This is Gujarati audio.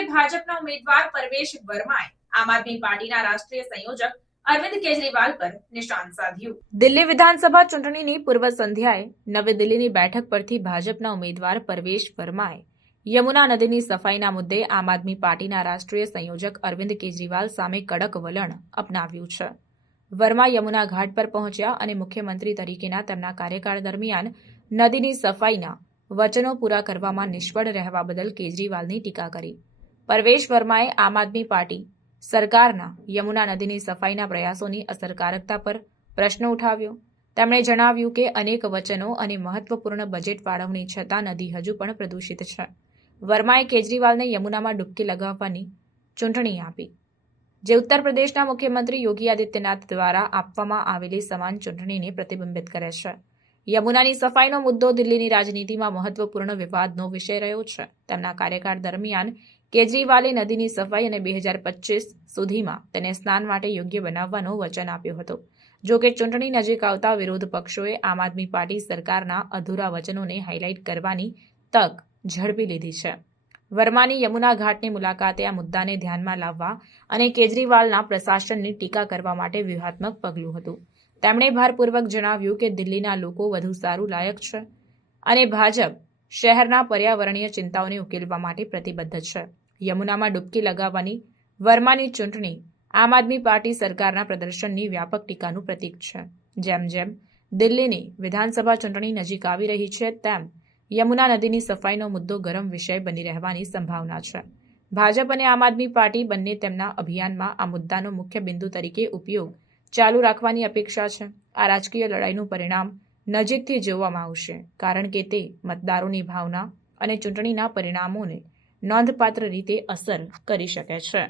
દિલ્હીથી ભાજપના ઉમેદવાર પરવેશ વર્માએ આમ આદમી પાર્ટીના રાષ્ટ્રીય સંયોજક અરવિંદ કેજરીવાલ પર નિશાન સાધ્યું। દિલ્હી વિધાનસભા ચૂંટણીની પૂર્વ સંધ્યાએ નવી દિલ્હીની બેઠક પરથી ભાજપના ઉમેદવાર પરવેશ વર્માએ યમુના નદીની સફાઈના મુદ્દે આમ આદમી પાર્ટીના રાષ્ટ્રીય સંયોજક અરવિંદ કેજરીવાલ સામે કડક વલણ અપનાવ્યું છે। વર્મા યમુના ઘાટ પર પહોંચ્યા અને મુખ્યમંત્રી તરીકેના તેમના કાર્યકાળ દરમિયાન નદીની સફાઈના વચનો પૂરા કરવામાં નિષ્ફળ રહેવા બદલ કેજરીવાલની ટીકા કરી। પરવેશ વર્માએ આમ આદમી પાર્ટી સરકારના યમુના નદીની સફાઈના પ્રયાસોની અસરકારકતા પર પ્રશ્ન ઉઠાવ્યો। તેમણે જણાવ્યું કે અનેક વચનો અને મહત્વપૂર્ણ બજેટ ફાળવણી છતાં નદી હજુ પણ પ્રદૂષિત છે। વર્માએ કેજરીવાલને યમુનામાં ડૂબકી લગાવવાની ચૂંટણી આપી, જે ઉત્તર પ્રદેશના મુખ્યમંત્રી યોગી આદિત્યનાથ દ્વારા આપવામાં આવેલી સમાન ચૂંટણીને પ્રતિબિંબિત કરે છે। યમુનાની સફાઈનો મુદ્દો દિલ્હીની રાજનીતિમાં મહત્વપૂર્ણ વિવાદનો વિષય રહ્યો છે। તેમના કાર્યકાળ દરમિયાન કેજરીવાલે નદીની સફાઈ અને 2025 સુધીમાં તેને સ્નાન માટે યોગ્ય બનાવવાનું વચન આપ્યું હતું। જો કે ચૂંટણી નજીક આવતા વિરોધ પક્ષોએ આમ આદમી પાર્ટી સરકારના અધૂરા વચનોને હાઇલાઇટ કરવાની તક ઝડપી લીધી છે। વર્માની યમુના ઘાટની મુલાકાતે આ મુદ્દાને ધ્યાનમાં લાવવા અને કેજરીવાલના પ્રશાસનની ટીકા કરવા માટે વ્યૂહાત્મક પગલું હતું। તેમણે ભારપૂર્વક જણાવ્યું કે દિલ્હીના લોકો વધુ સારું લાયક છે અને ભાજપ શહેરના પર્યાવરણીય ચિંતાઓને ઉકેલવા માટે પ્રતિબદ્ધ છે। યમુનામાં ડૂબકી લગાવવાની વર્માની ચૂંટણી આમ આદમી પાર્ટી સરકારના પ્રદર્શનની વ્યાપક ટીકાનું પ્રતીક છે। જેમ જેમ દિલ્હીની વિધાનસભા ચૂંટણી નજીક આવી રહી છે, તેમ યમુના નદીની સફાઈનો મુદ્દો ગરમ વિષય બની રહેવાની સંભાવના છે। ભાજપ અને આમ આદમી પાર્ટી બંને તેમના અભિયાનમાં આ મુદ્દાનો મુખ્ય બિંદુ તરીકે ઉપયોગ ચાલુ રાખવાની અપેક્ષા છે। આ રાજકીય લડાઈનું પરિણામ નજીકથી જોવામાં આવશે, કારણ કે તે મતદારોની ભાવના અને ચૂંટણીના પરિણામોને નોંધપાત્ર રીતે અસર કરી શકે છે।